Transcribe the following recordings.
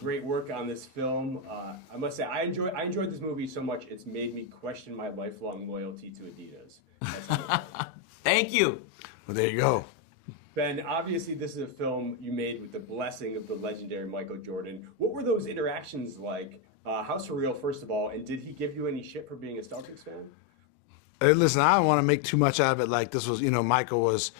great work on this film. I must say, I enjoyed this movie so much it's made me question my lifelong loyalty to Adidas. Thank you. Well, there you go. Ben, obviously, this is a film you made with the blessing of the legendary Michael Jordan. What were those interactions like? How surreal, first of all, and did he give you any shit for being a Celtics fan? Hey, listen, I don't want to make too much out of it. Like this was, Michael was,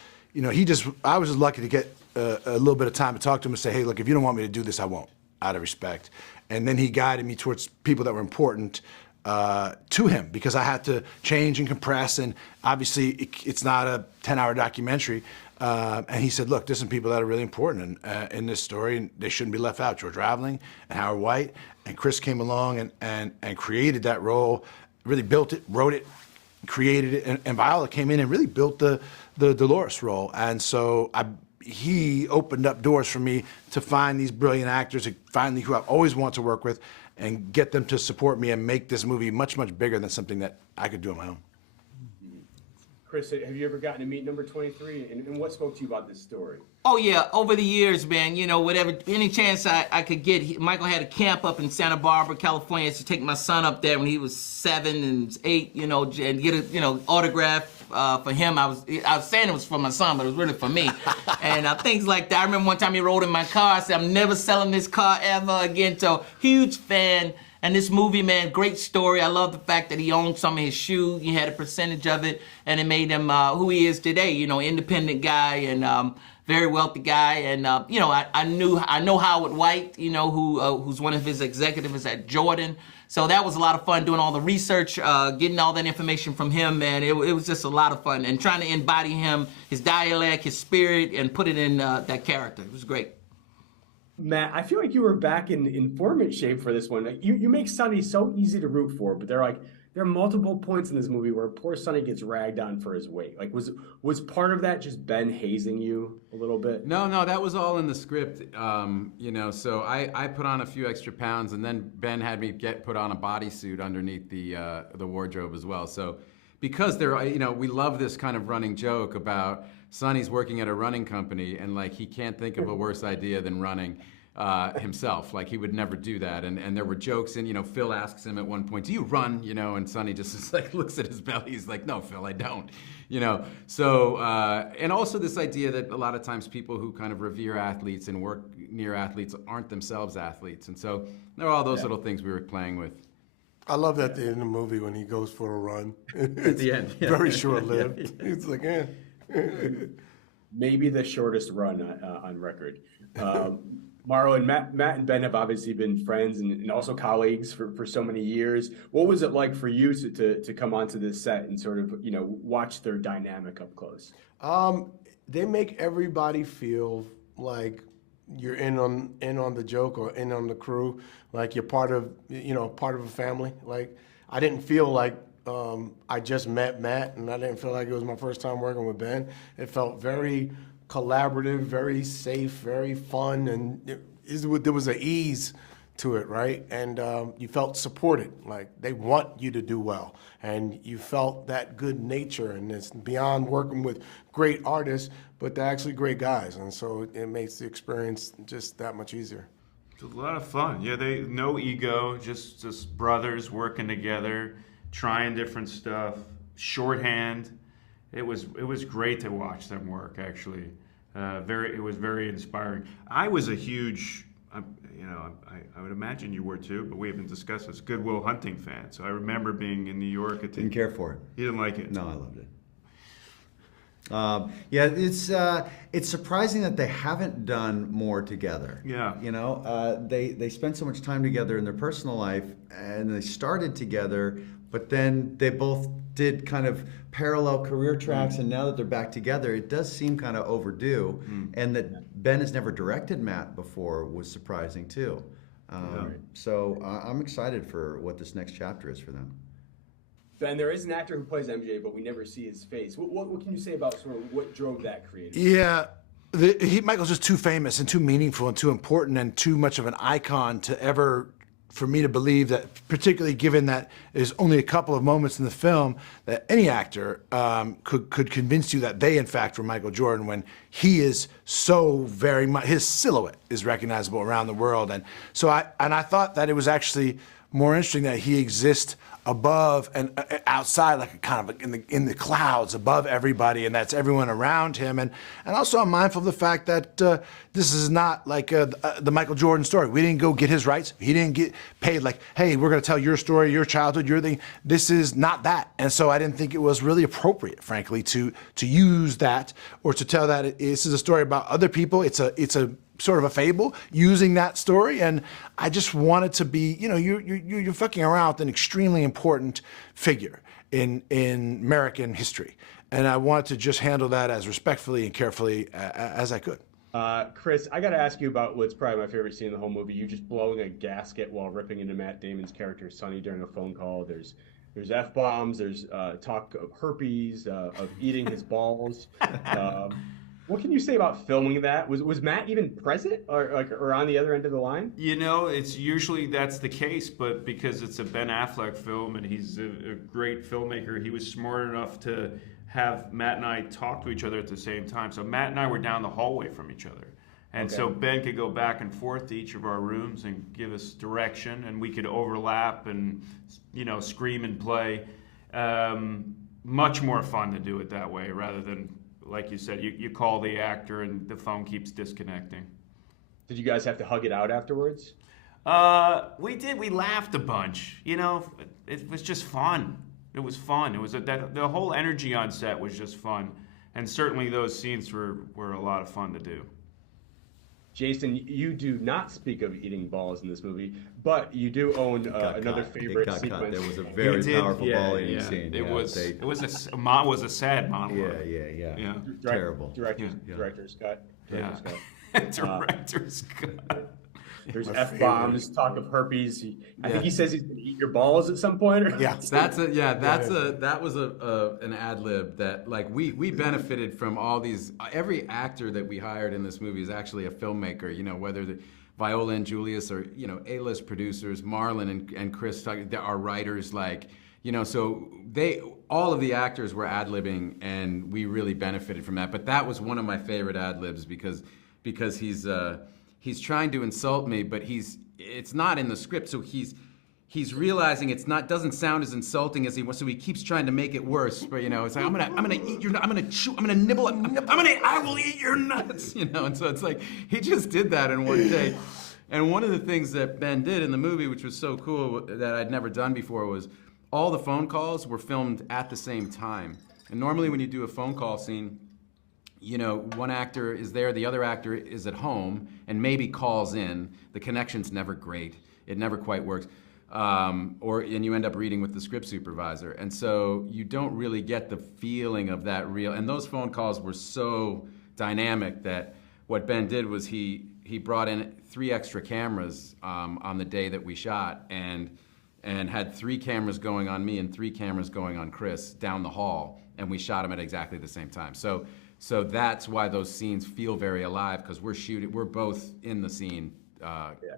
I was just lucky to get a little bit of time to talk to him and say, hey, look, if you don't want me to do this, I won't, out of respect. And then he guided me towards people that were important to him because I had to change and compress. And obviously, it's not a 10-hour documentary. And he said, look, there's some people that are really important in this story, and they shouldn't be left out. George Raveling and Howard White. And Chris came along and created that role, really built it, wrote it, created it. And Viola came in and really built the Dolores role. And so he opened up doors for me to find these brilliant actors, finally who I've always wanted to work with, and get them to support me and make this movie much, much bigger than something that I could do on my own. Chris, have you ever gotten to meet number 23? And what spoke to you about this story? Oh yeah, over the years, man, whatever, any chance I could get. Michael had a camp up in Santa Barbara, California. I used to take my son up there when he was 7 and 8, and get a, autograph for him. I was saying it was for my son, but it was really for me. And things like that. I remember one time he rode in my car. I said, I'm never selling this car ever again. So huge fan. And this movie, man, great story. I love the fact that he owned some of his shoes. He had a percentage of it, and it made him who he is today. Independent guy and very wealthy guy. And I know Howard White, who's one of his executives at Jordan. So that was a lot of fun doing all the research, getting all that information from him, man. It was just a lot of fun, and trying to embody him, his dialect, his spirit, and put it in that character. It was great. Matt, I feel like you were back in informant shape for this one. You make Sonny so easy to root for, but there are multiple points in this movie where poor Sonny gets ragged on for his weight. Like, was part of that just Ben hazing you a little bit? No, that was all in the script. So I put on a few extra pounds, and then Ben had me put on a bodysuit underneath the wardrobe as well. So because we love this kind of running joke about Sonny's working at a running company, and like he can't think of a worse idea than running himself. Like he would never do that. And there were jokes, and Phil asks him at one point, "Do you run?" And Sonny just is like looks at his belly. He's like, "No, Phil, I don't." So and also this idea that a lot of times people who kind of revere athletes and work near athletes aren't themselves athletes. And so there are all those little things we were playing with. I love that at the end of the movie when he goes for a run. At the end, yeah. Very short-lived. It's like, Maybe the shortest run on record. Mauro and Matt and Ben have obviously been friends and also colleagues for so many years. What was it like for you to come onto this set and sort of watch their dynamic up close? They make everybody feel like you're in on the joke or in on the crew, like you're part of a family. Like I didn't feel like I just met Matt, and I didn't feel like it was my first time working with Ben. It felt very collaborative, very safe, very fun, and there was an ease to it, right? And you felt supported, like they want you to do well, and you felt that good nature, and it's beyond working with great artists, but they're actually great guys, and so it makes the experience just that much easier. It's a lot of fun. Yeah, no ego, just brothers working together, trying different stuff, shorthand. It was great to watch them work. Actually, it was very inspiring. I was a huge, I would imagine you were too, but we haven't discussed this. Good Will Hunting fan. So I remember being in New York. Didn't care for it. You didn't like it? No, I loved it. It's surprising that they haven't done more together. Yeah. They spent so much time together in their personal life, and they started together, but then they both did kind of parallel career tracks, and now that they're back together, it does seem kind of overdue. And that Ben has never directed Matt before was surprising too. So I'm excited for what this next chapter is for them. Ben, there is an actor who plays MJ, but we never see his face. What can you say about sort of what drove that creative? Yeah, Michael's just too famous and too meaningful and too important and too much of an icon to ever for me to believe that, particularly given that there's only a couple of moments in the film, that any actor could convince you that they, in fact, were Michael Jordan when he is so very much, his silhouette is recognizable around the world. And so I thought that it was actually more interesting that he exists above and outside, like a kind of in the clouds above everybody, and that's everyone around him. And also I'm mindful of the fact that this is not like the Michael Jordan story. We didn't go get his rights. He didn't get paid like, hey, we're going to tell your story, your childhood, your thing. This is not that. And so I didn't think it was really appropriate, frankly, to use that or to tell that this is a story about other people. It's a sort of a fable using that story, and I just wanted to be, you're fucking around with an extremely important figure in American history, and I wanted to just handle that as respectfully and carefully as I could. Chris, I got to ask you about what's probably my favorite scene in the whole movie. You just blowing a gasket while ripping into Matt Damon's character Sonny during a phone call. There's F-bombs. There's talk of herpes, of eating his balls. What can you say about filming that? Was Matt even present or on the other end of the line? It's usually that's the case, but because it's a Ben Affleck film and he's a great filmmaker, he was smart enough to have Matt and I talk to each other at the same time. So Matt and I were down the hallway from each other. And so Ben could go back and forth to each of our rooms and give us direction, and we could overlap and, scream and play. Much more fun to do it that way rather than, like you said, you call the actor and the phone keeps disconnecting. Did you guys have to hug it out afterwards? We did. We laughed a bunch. It was just fun. It was fun. It was the whole energy on set was just fun, and certainly those scenes were a lot of fun to do. Jason, you do not speak of eating balls in this movie, but you do own another favorite sequence. There was a very powerful ball eating scene. It was a sad monologue. Yeah. Terrible. Director Scott. Director Scott. There's F-bombs, talk of herpes. I think he says he's gonna eat your balls at some point. That was an ad lib that we benefited from all these. Every actor that we hired in this movie is actually a filmmaker. Whether the Viola and Julius or A-list producers, Marlon and Chris are writers. So all of the actors were ad libbing, and we really benefited from that. But that was one of my favorite ad libs because he's trying to insult me, but it's not in the script, so he's realizing doesn't sound as insulting as he wants, so he keeps trying to make it worse. But it's like I'm gonna eat your, I'm gonna chew, I'm gonna nibble, I will eat your nuts, And so it's like he just did that in one take. And one of the things that Ben did in the movie, which was so cool that I'd never done before, was all the phone calls were filmed at the same time. And normally when you do a phone call scene, one actor is there, the other actor is at home and maybe calls in. The connection's never great. It never quite works. And you end up reading with the script supervisor. And so you don't really get the feeling of that real. And those phone calls were so dynamic that what Ben did was he brought in 3 extra cameras on the day that we shot and had 3 cameras going on me and 3 cameras going on Chris down the hall. And we shot them at exactly the same time. So that's why those scenes feel very alive, because we're both in the scene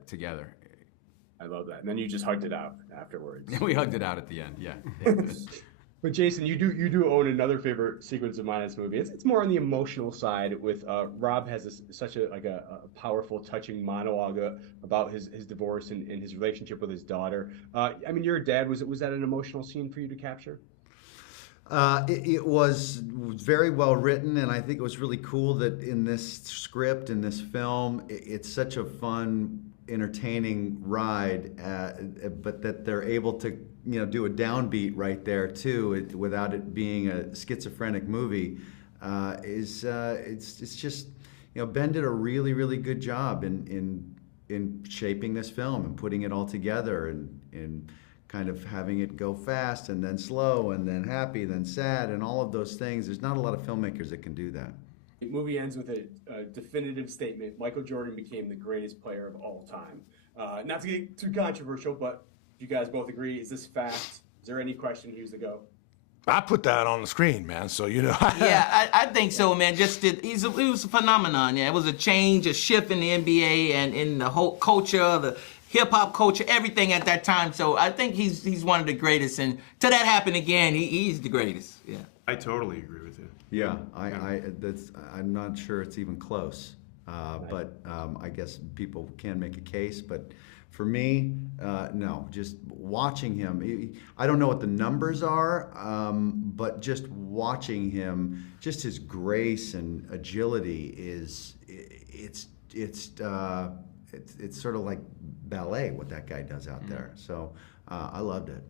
together. I love that. And then you just hugged it out afterwards. We hugged it out at the end, yeah. But Jason, you do own another favorite sequence of mine in this movie. It's more on the emotional side. With Rob has such a powerful, touching monologue about his divorce and his relationship with his daughter. You're a dad. Was that an emotional scene for you to capture? It was very well written, and I think it was really cool that in this script, in this film, it's such a fun, entertaining ride, but that they're able to do a downbeat right there too, without it being a schizophrenic movie. It's just Ben did a really, really good job in shaping this film and putting it all together and kind of having it go fast and then slow and then happy, then sad, and all of those things. There's not a lot of filmmakers that can do that. The movie ends with a definitive statement. Michael Jordan became the greatest player of all time. Not to get too controversial, but you guys both agree, is this fact? Is there any question he was the GOAT? I put that on the screen, man. So Yeah, I think so, man. He was a phenomenon. Yeah, it was a change, a shift in the NBA and in the whole culture, the hip hop culture, everything at that time. So I think he's one of the greatest. And till that happen again, he's the greatest. Yeah. I totally agree with you. Yeah, I'm not sure it's even close. But I guess people can make a case. But for me, no. Just watching him, I don't know what the numbers are, but just watching him, just his grace and agility it's sort of like ballet what that guy does out there. So I loved it.